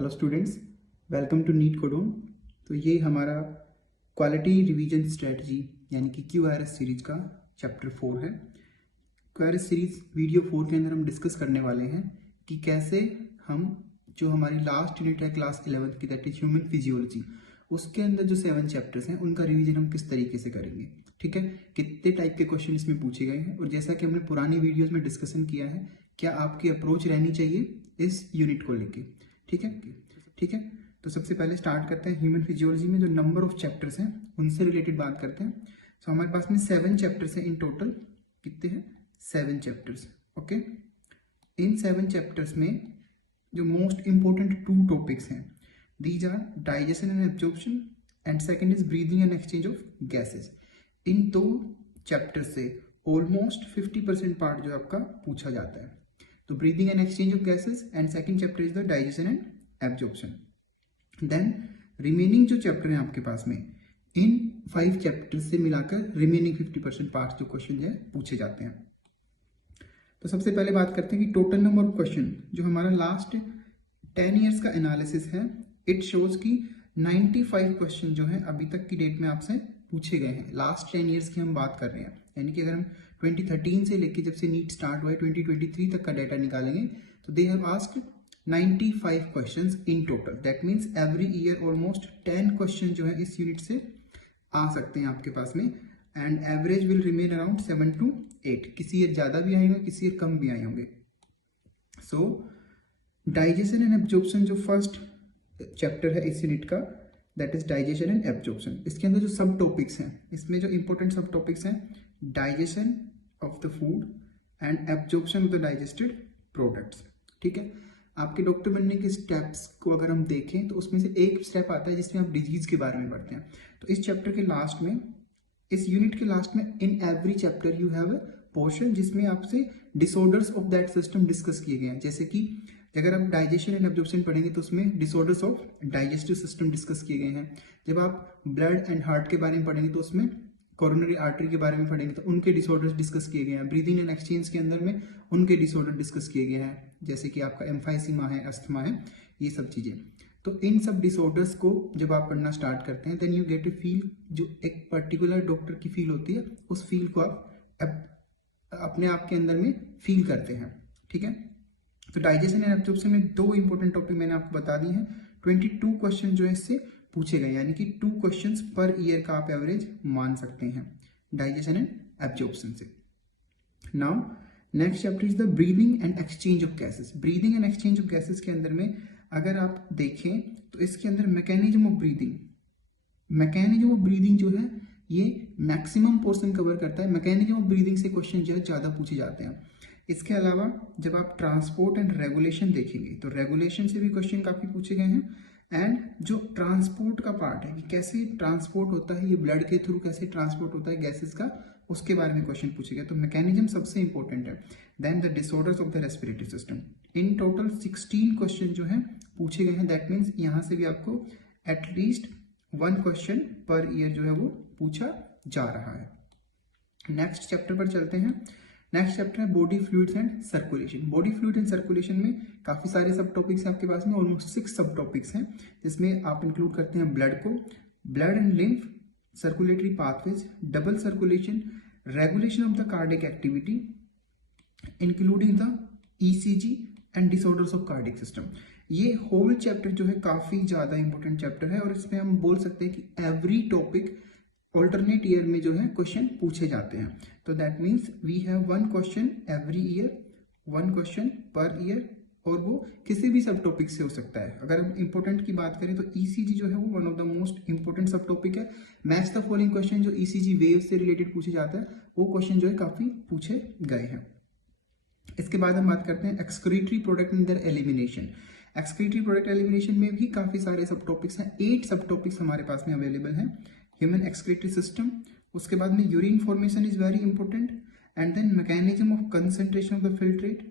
Hello students, welcome to NEET codon. तो ये हमारा क्वालिटी रिवीजन स्ट्रेटजी यानी कि QRS सीरीज का चैप्टर 4 है। QRS सीरीज वीडियो 4 के अंदर हम डिस्कस करने वाले हैं कि कैसे हम जो हमारी लास्ट यूनिट है क्लास 11 की, दैट इज ह्यूमन फिजियोलॉजी, उसके अंदर जो 7 चैप्टर्स हैं उनका रिवीजन हम किस तरीके से करेंगे। ठीक है, कितने टाइप के क्वेश्चन इसमें पूछे गए हैं और जैसा कि हमने पुरानी वीडियोस में डिस्कशन किया है, क्या आपकी अप्रोच रहनी चाहिए इस यूनिट को लेके। ठीक है, तो सबसे पहले स्टार्ट करते हैं ह्यूमन फिजियोलॉजी में जो नंबर ऑफ चैप्टर्स हैं उनसे रिलेटेड बात करते हैं। तो हमारे पास में 7 चैप्टर्स हैं इन टोटल। कितने हैं? 7 चैप्टर्स। ओके, इन 7 चैप्टर्स में जो मोस्ट इंपॉर्टेंट 2 टॉपिक्स हैं, these are digestion and absorption and second is breathing and exchange of gases. इन 2 चैप्टर से ऑलमोस्ट 50% पार्ट जो आपका पूछा जाता है। तो breathing and exchange of gases and second chapter is the digestion and absorption. Then remaining जो chapter है आपके पास में, इन 5 चैप्टर से मिलाकर रिमेनिंग 50% पार्ट जो क्वेश्चन है पूछे जाते हैं। तो सबसे पहले बात करते हैं कि टोटल नंबर ऑफ क्वेश्चन जो हमारा लास्ट 10 इयर्स का एनालिसिस है, इट शोज कि 95 क्वेश्चन जो है अभी तक की डेट में आपसे पूछे गए हैं। लास्ट 10 इयर्स की हम बात कर रहे हैं, यानी कि अगर हम 2013 से लेके जब से नीट स्टार्ट हुआ है 2023 तक का डाटा निकालेंगे तो they have asked 95 questions in total. That means every year almost 10 question जो है इस यूनिट से आ सकते हैं आपके पास में, and average will remain around 7 to 8। किसी ईयर ज्यादा भी आए होंगे, किसी ईयर कम भी आए होंगे। सो डाइजेशन एंड एब्जॉर्प्शन जो फर्स्ट चैप्टर है इस यूनिट का, that is digestion and absorption. इसके अंदर जो सब टॉपिक्स हैं, इसमें जो इंपॉर्टेंट सब टॉपिक्स हैं, digestion of the food and absorption of the digested products. ठीक है, आपके डॉक्टर बनने के स्टेप्स को अगर हम देखें तो उसमें से एक स्टेप आता है जिसमें आप डिजीज के बारे में पढ़ते हैं। तो इस चैप्टर के लास्ट में, इस यूनिट के लास्ट में, in every chapter you have a portion जिसमें आपसे disorders of that system discuss किए गए हैं। जैसे कि अगर आप डाइजेशन एंड एब्जॉर्प्शन पढ़ेंगे तो उसमें disorders of digestive system discuss किए गए हैं। जब आप ब्लड एंड हार्ट के बारे में पढ़ेंगे तो उसमें कोरोनरी आर्टरी के बारे में पढ़ेंगे तो उनके डिसऑर्डर्स डिस्कस किए गए हैं। ब्रीदिंग एंड एक्सचेंज के अंदर में उनके डिसऑर्डर डिस्कस किए गए हैं, जैसे कि आपका एम्फाइसीमा है, अस्थमा है, ये सब चीजें। तो इन सब डिसऑर्डर्स को जब आप पढ़ना स्टार्ट करते हैं, then you get a feel, जो एक पर्टिकुलर डॉक्टर की फील होती है, उस फील को आप अपने आप के अंदर में फील करते हैं। ठीक है, तो डाइजेशन एंड एब्जॉर्प्शन में 2 इंपॉर्टेंट टॉपिक मैंने आपको बता दी हैं। 22 क्वेश्चन जो है इससे पूछे गए, यानी कि 2 क्वेश्चंस पर ईयर का आप एवरेज मान सकते हैं डाइजेशन एंड एब्जॉर्प्शन से। Now next chapter is the breathing and exchange of gases. Breathing and exchange of gases के अंदर में अगर आप देखें तो इसके अंदर मैकेनिज्म ऑफ ब्रीदिंग जो है ये मैक्सिमम पोर्शन कवर करता है। मैकेनिज्म ऑफ ब्रीदिंग से क्वेश्चन जो है ज्यादा पूछे जाते हैं। इसके अलावा जब आप ट्रांसपोर्ट एंड रेगुलेशन देखेंगे तो रेगुलेशन से भी क्वेश्चन काफी पूछे गए हैं, एंड जो ट्रांसपोर्ट का पार्ट है कि कैसे ट्रांसपोर्ट होता है, ये ब्लड के थ्रू कैसे ट्रांसपोर्ट होता है गैसेस का, उसके बारे में क्वेश्चन पूछे गए। तो मैकेनिज्म सबसे इंपॉर्टेंट है। Then the disorders of the respiratory system. In total 16 question जो है पूछे गए हैं। दैट मीन्स यहाँ से भी आपको एटलीस्ट 1 क्वेश्चन पर ईयर जो है वो पूछा जा रहा है। नेक्स्ट चैप्टर पर चलते हैं। नेक्स्ट चैप्टर है body fluids and circulation. Body fluid and circulation में काफी सारे सब टॉपिक्स हैं आपके पास में, ऑलमोस्ट 6 सब टॉपिक्स हैं, जिसमें आप इंक्लूड करते हैं ब्लड को, blood and lymph, circulatory pathways, double circulation, regulation of the cardiac activity, including the ECG and disorders of cardiac system. ये होल चैप्टर जो है काफी ज्यादा इंपॉर्टेंट चैप्टर है और इसमें हम बोल सकते हैं कि एवरी टॉपिक ऑल्टरनेट ईयर में जो है क्वेश्चन पूछे जाते हैं। तो that means we have 1 question every year, 1 question per year, और वो किसी भी सब टॉपिक से हो सकता है। अगर हम इंपॉर्टेंट की बात करें तो ECG जो है वो one of the most important सब टॉपिक है। मैच द फॉलोइंग क्वेश्चन जो ECG वेव से रिलेटेड पूछे जाता है, वो क्वेश्चन जो है काफी पूछे गए हैं। इसके बाद हम बात करते हैं excretory product in their elimination. Excretory product elimination में भी काफी सारे सब टॉपिक्स हैं। 8 सब टॉपिक्स हमारे पास में अवेलेबल हैं। ह्यूमन एक्सक्रीटरी सिस्टम, उसके बाद में urine formation is very important, and then mechanism of concentration of the filtrate,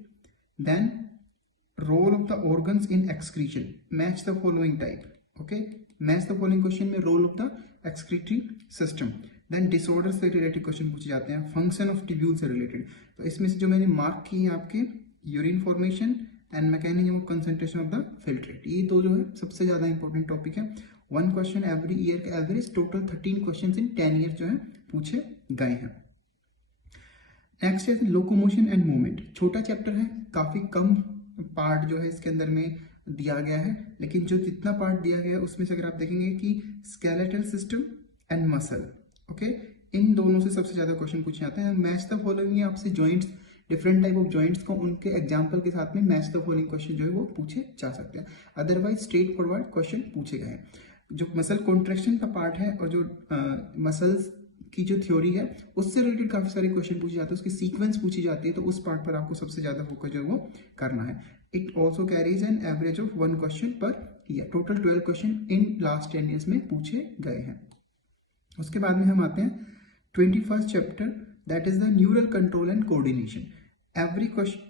then role of the organs in excretion, match the following type. Okay, match the following question में role of the excretory system. Then disorder से related question पूछे जाते हैं, function of tubule से related. तो इसमें से जो मैंने मार्क किए हैं आपके, urine formation, and mechanism of concentration of the filtrate. ये तो जो है सबसे ज़्यादा इंपॉर्टेंट टॉपिक है। 1 क्वेश्चन एवरी ईयर का average, total 13 question in 10 year जो है पूछे गए हैं। नेक्स्ट है लोकोमोशन एंड मूवमेंट। छोटा चैप्टर है, काफ़ी कम पार्ट जो है इसके अंदर में दिया गया है, लेकिन जो जितना पार्ट दिया गया है उसमें से अगर आप देखेंगे कि skeletal system and muscle, okay, इन दोनों से सबसे ज़्यादा क्वेश्चन पूछे जाते हैं। मैच द फॉलोइंग आपसे joints, different type of joints को उनके एग्जाम्पल के साथ में मैच द फॉलोइंग क्वेश्चन जो है वो पूछे जा सकते हैं। अदरवाइज स्ट्रेट फॉरवर्ड क्वेश्चन पूछे गए हैं। जो मसल कॉन्ट्रैक्शन का पार्ट है और जो मसल्स की जो थ्योरी है उससे रिलेटेड काफी सारे क्वेश्चन पूछे जाते हैं, उसकी सीक्वेंस पूछी जाती है, तो उस पार्ट पर आपको सबसे ज्यादा फोकस जो है वो करना है। It also carries an average of 1 question per year. Total 12 question in last 10 years में पूछे गए हैं। उसके बाद में हम आते हैं 21st chapter, that is the neural control and coordination. Every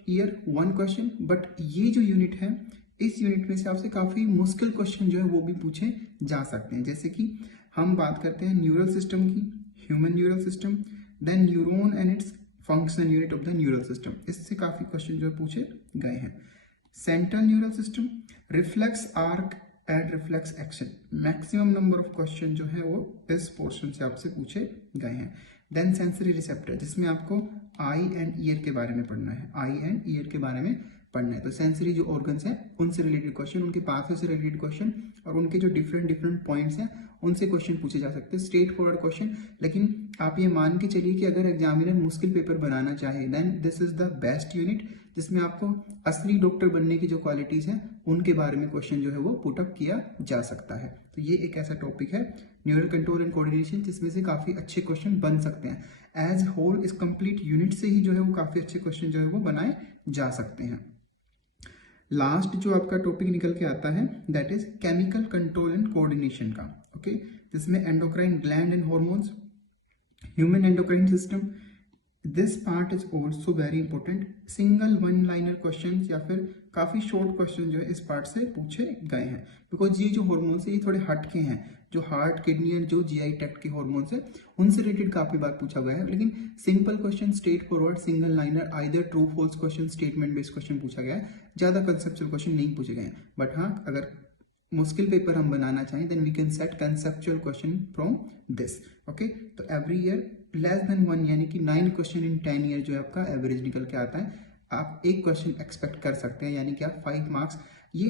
year 1 question, but ये जो यूनिट है इस यूनिट में से आपसे काफी मुश्किल क्वेश्चन जो है वो भी पूछे जा सकते हैं। जैसे कि हम बात करते हैं न्यूरल सिस्टम की, human neural system, then neuron and its functional unit of the neural system, इससे काफी क्वेश्चन जो पूछे गए हैं। Central neural system, reflex arc and reflex action, maximum number of question जो है वो इस पोर्शन से आपसे पूछे गए हैं। देन सेंसरी रिसेप्टर, जिसमें आपको आई एंड ईयर के बारे में पढ़ना है, आई एंड ईयर के बारे में पढ़ना है। तो सेंसरी जो ऑर्गन्स हैं उनसे रिलेटेड क्वेश्चन, उनके पाथवे से रिलेटेड क्वेश्चन और उनके जो डिफरेंट पॉइंट्स हैं उनसे क्वेश्चन पूछे जा सकते हैं, स्ट्रेट फॉरवर्ड क्वेश्चन। लेकिन आप ये मान के चलिए कि अगर एग्जामिनर मुश्किल पेपर बनाना चाहे then this is the best unit, जिसमें आपको असली डॉक्टर बनने की जो क्वालिटीज हैं उनके बारे में क्वेश्चन जो है वो पुटअप किया जा सकता है। तो ये एक ऐसा टॉपिक है न्यूरल कंट्रोल एंड कोऑर्डिनेशन, जिसमें से काफी अच्छे क्वेश्चन बन सकते हैं। एज होल इस कंप्लीट यूनिट से ही जो है वो काफी अच्छे क्वेश्चन जो है वो बनाए जा सकते हैं। लास्ट जो आपका टॉपिक निकल के आता है that is chemical control and coordination का, ओके, जिसमें endocrine gland and hormones, human endocrine system. This part is also very important. Single 1 liner question या फिर काफी शॉर्ट क्वेश्चन जो है इस पार्ट से पूछे गए हैं, बिकॉज ये जो हॉर्मोन्स है ये थोड़े हटके हैं। जो हार्ट, किडनी एंड जो जीआई ट्रैक्ट के हॉर्मोन्स है उनसे रिलेटेड काफी बार पूछा गया है, लेकिन simple question, straightforward, single liner, either true false question, statement based question पूछा गया है। ज्यादा कंसेप्चुअल क्वेश्चन नहीं पूछे गए हैं। बट हाँ, अगर मुश्किल पेपर हम बनाना चाहें then we can set conceptual question from this, okay. तो एवरी ईयर लेस देन 1 यानी कि 9 क्वेश्चन इन 10 ईयर जो है आपका एवरेज निकल के आता है। आप एक क्वेश्चन एक्सपेक्ट कर सकते हैं, यानी कि आप 5 मार्क्स। ये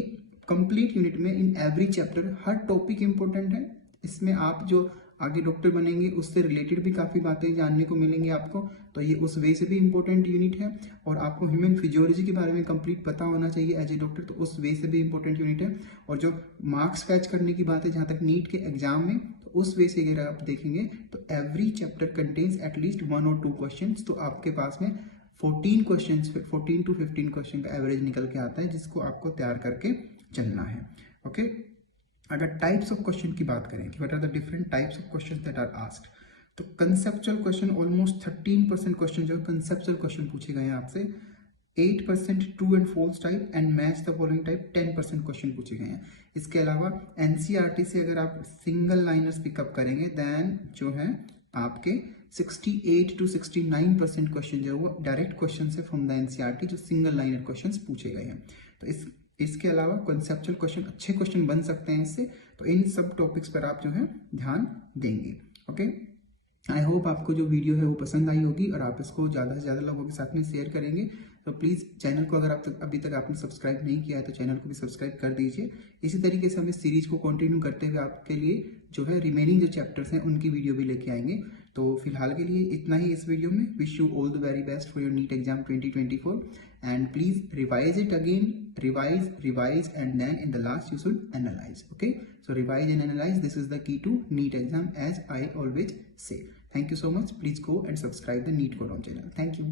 कंप्लीट यूनिट में in every chapter her topic important है। इसमें आप जो आगे डॉक्टर बनेंगे उससे रिलेटेड भी काफी बातें जानने को मिलेंगी आपको, तो ये उस वे से भी इंपॉर्टेंट यूनिट है। और आपको ह्यूमन फिजियोलॉजी के बारे में कंप्लीट पता होना चाहिए एज ए डॉक्टर, तो उस वे से भी इंपॉर्टेंट यूनिट है। और जो मार्क्स फैच करने की बात है जहां तक नीट के एग्जाम में, तो उस वे से अगर आप देखेंगे तो एवरी चैप्टर कंटेन्स एटलीस्ट 1 और 2 क्वेश्चन, तो आपके पास में 14 क्वेश्चन, 14 to 15 क्वेश्चन का एवरेज निकल के आता है, जिसको आपको तैयार करके चलना है, ओके। अगर टाइप्स ऑफ क्वेश्चन की बात करें कि what are the different types of question that are asked, तो कंसेप्चुअल क्वेश्चन ऑलमोस्ट 13% क्वेश्चन जो है कंसेप्चुअल क्वेश्चन पूछे गए हैं आपसे। 8% true and false type and match the following type 10% question पूछे गए हैं। इसके अलावा एनसीईआरटी से अगर आप सिंगल लाइनर्स पिकअप करेंगे देन जो है आपके 68 to 69% क्वेश्चन जो है वो डायरेक्ट क्वेश्चन से फ्रॉम द एनसीईआरटी, जो सिंगल लाइनर क्वेश्चंस पूछे गए हैं। तो इसके अलावा कंसेप्चुअल क्वेश्चन, अच्छे क्वेश्चन बन सकते हैं इससे, तो इन सब टॉपिक्स पर आप जो है ध्यान देंगे, ओके। आई होप आपको जो वीडियो है वो पसंद आई होगी और आप इसको ज़्यादा से ज़्यादा लोगों के साथ में शेयर करेंगे। तो प्लीज़ चैनल को अगर अभी तक आपने सब्सक्राइब नहीं किया है तो चैनल को भी सब्सक्राइब कर दीजिए। इसी तरीके से हम इस सीरीज को कंटिन्यू करते हुए आपके लिए जो है रिमेनिंग जो चैप्टर्स हैं उनकी वीडियो भी लेके आएंगे। तो फिलहाल के लिए इतना ही इस वीडियो में। Wish you all the very best for your NEET exam 2024 and please revise it again, revise and then in the last you should analyze, okay? So revise and analyze, this is the key to NEET exam as I always say. Thank you so much. Please go and subscribe the NEET Code on channel. Thank you.